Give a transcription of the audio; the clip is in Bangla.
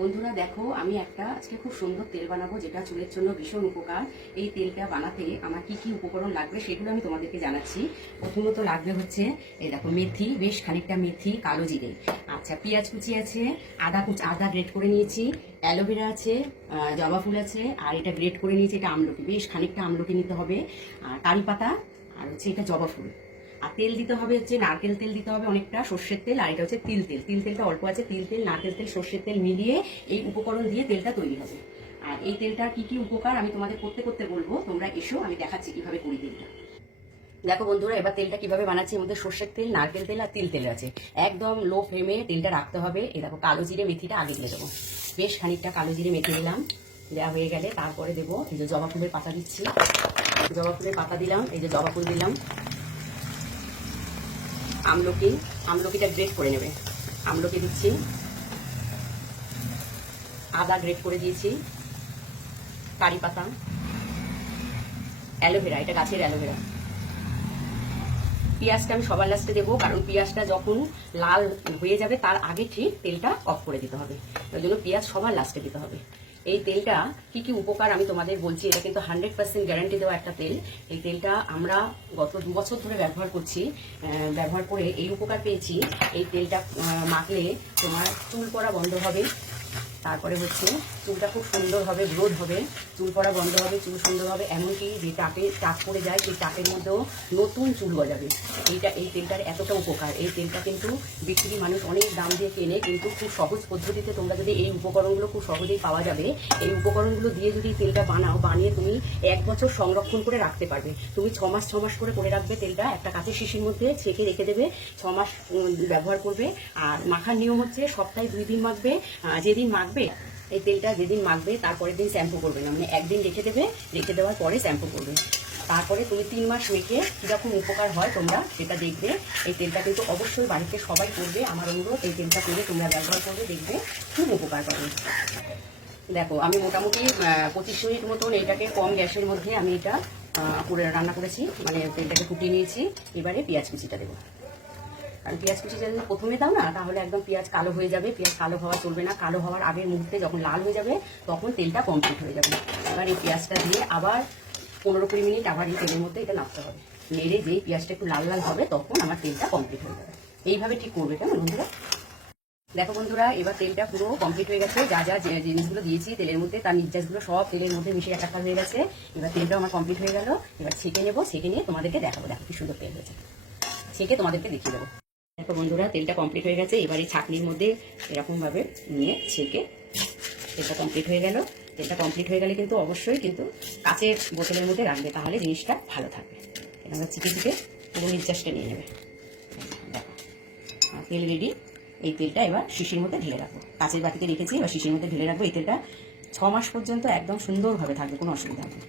বন্ধুরা দেখো, আমি একটা আজকে খুব সুন্দর তেল বানাবো যেটা চুলের জন্য ভীষণ উপকার। এই তেলটা বানাতে আমার কি কি উপকরণ লাগবে সেগুলো আমি তোমাদেরকে জানাচ্ছি। প্রথমত লাগবে হচ্ছে এই দেখো মেথি, বেশ খানিকটা মেথি, কালো জিরে, আচ্ছা পেঁয়াজ কুচি আছে, আদা গ্রেট করে নিয়েছি, অ্যালোভেরা আছে, জবা ফুল আছে, আর এটা গ্রেট করে নিয়েছি, এটা আমলকি, বেশ খানিকটা আমলকি নিতে হবে, আর কারি পাতা, আর হচ্ছে এটা জবা ফুল। আর তেল দিতে হবে হচ্ছে নারকেল তেল দিতে হবে অনেকটা, সর্ষের তেল, আর এটা হচ্ছে তিল তেল। তিল তেলটা অল্প আছে, তিল তেল, নারকেল তেল, সর্ষের তেল মিলিয়ে এই উপকরণ দিয়ে তেলটা তৈরি হবে। আর এই তেলটার কি কি উপকার আমি তোমাদের করতে করতে বলবো, তোমরা এসো আমি দেখাচ্ছি কিভাবে করি তেলটা। দেখো বন্ধুরা, এবার তেলটা কিভাবে বানাচ্ছি, এর মধ্যে সর্ষের তেল, নারকেল তেল আর তিল তেল আছে। একদম লো ফ্লেমে তেলটা রাখতে হবে। এই দেখো কালো জিরে মেথিটা আগে দিয়ে দেবো, বেশ খানিকটা কালো জিরে মেথি দিলাম। দেওয়া হয়ে গেলে তারপরে দেবো এই যে জবা ফুলের পাতা দিচ্ছি, জবা ফুলের পাতা দিলাম, এই যে জবা ফুল দিলাম, আমলকিটা গ্রেট করে নেবে, আমলকি দিচ্ছি, আদা গ্রেট করে দিয়েছি, কারি পাতা, অ্যালোভেরা, এটা গাছের অ্যালোভেরা। পেঁয়াজটা আমি সবার লাস্টে দেবো, কারণ পেঁয়াজটা যখন লাল হয়ে যাবে তার আগে ঠিক তেলটা অফ করে দিতে হবে, ওই জন্য পেঁয়াজ সবার লাস্টে দিতে হবে। এই তেলটা কি কি উপকার আমি তোমাদের বলছি, এটা কিন্তু 100% গ্যারান্টি দেওয়া একটা তেল। এই তেলটা আমরা গত 2 বছর ধরে ব্যবহার করছি, ব্যবহার করে এই উপকার পেয়েছি। এই তেলটা মাখলে তোমার চুল পড়া বন্ধ হবে, তারপরে হচ্ছে চুলটা খুব সুন্দর হবে, গ্রোথ হবে, চুল পড়া বন্ধ হবে, চুল সুন্দর হবে, এমনকি যে টাক পড়ে যায় সেই টাকের মধ্যেও নতুন চুল গজাবে। এই তেলটার এতটা উপকার। এই তেলটা কিন্তু বিক্রি মানুষ অনেক দাম দিয়ে কেনে, কিন্তু খুব সহজ পদ্ধতিতে তোমরা যদি এই উপকরণগুলো খুব সহজেই পাওয়া যাবে, এই উপকরণগুলো দিয়ে যদি তেলটা বানাও, বানিয়ে তুমি 1 বছর সংরক্ষণ করে রাখতে পারবে। তুমি 6 মাস করে রাখবে তেলটা, একটা কাঁচের শিশির মধ্যে ছেঁকে রেখে দেবে, 6 মাস ব্যবহার করবে। আর মাখার নিয়ম হচ্ছে সপ্তাহে 2 দিন মাখবে। যেদিন মাখবে এই তেলটা, যেদিন মাখবে তারপরের দিন শ্যাম্পু করবে না, মানে একদিন রেখে দেবে, রেখে দেওয়ার পরে শ্যাম্পু করবে। তারপরে তুমি 3 মাস মেখে কীরকম উপকার হয় তোমরা সেটা দেখবে। এই তেলটা কিন্তু অবশ্যই বাড়িতে সবাই করবে, আমার অনুরোধ এই তেলটা করে তোমরা ব্যবহার করবে, দেখবে খুব উপকার পাবে। দেখো আমি মোটামুটি 25 মিনিট মতন এইটাকে কম গ্যাসের মধ্যে আমি এটা রান্না করেছি, মানে তেলটাকে ফুটিয়ে নিয়েছি। এবারে পেঁয়াজ কুচিটা দেবো, কারণ পেঁয়াজ কুচি যদি প্রথমে দাও না তাহলে একদম পেঁয়াজ কালো হয়ে যাবে। পেঁয়াজ কালো হওয়া চলবে না, কালো হওয়ার আগের মুহূর্তে যখন লাল হয়ে যাবে তখন তেলটা কমপ্লিট হয়ে যাবে। এবার এই পেঁয়াজটা দিয়ে আবার 15-20 মিনিট আবার এই তেলের মধ্যে এটা নাড়তে হবে, নেড়ে যেই পেঁয়াজটা একটু লাল লাল হবে তখন আমার তেলটা কমপ্লিট হয়ে যাবে। এইভাবে ঠিক করবে, কেমন বন্ধুরা? দেখো বন্ধুরা, এবার তেলটা পুরো কমপ্লিট হয়ে গেছে। যা যা জিনিসগুলো দিয়েছি তেলের মধ্যে তার নির্যাসগুলো সব তেলের মধ্যে মিশে একাকার হয়ে গেছে। এবার তেলটাও আমার কমপ্লিট হয়ে গেল। এবার ছেঁকে নেবো, ছেঁকে নিয়ে তোমাদেরকে দেখাবো। দেখো কি সুন্দর তেল হয়েছে, ছেঁকে তোমাদেরকে দেখিয়ে দেবো। দেখো বন্ধুরা, তেলটা কমপ্লিট হয়ে গেছে। এবার এই ছাঁকনির মধ্যে এরকমভাবে নিয়ে ছেঁকে তেলটা কমপ্লিট হয়ে গেল। তেলটা কমপ্লিট হয়ে গেলে কিন্তু অবশ্যই কিন্তু কাঁচের বোতলের মধ্যে রাখবে, তাহলে জিনিসটা ভালো থাকবে। এবার চিকে পুরো নির্যাসটা নিয়ে নেবে। দেখো তেল রেডি। এই তেলটা এবার শিশির মধ্যে ঢেলে রাখবো, কাঁচের বাটিতে রেখেছি, এবার শিশির মধ্যে ঢেলে রাখবো। এই তেলটা 6 মাস পর্যন্ত একদম সুন্দরভাবে থাকবে, কোনো অসুবিধা হবে না।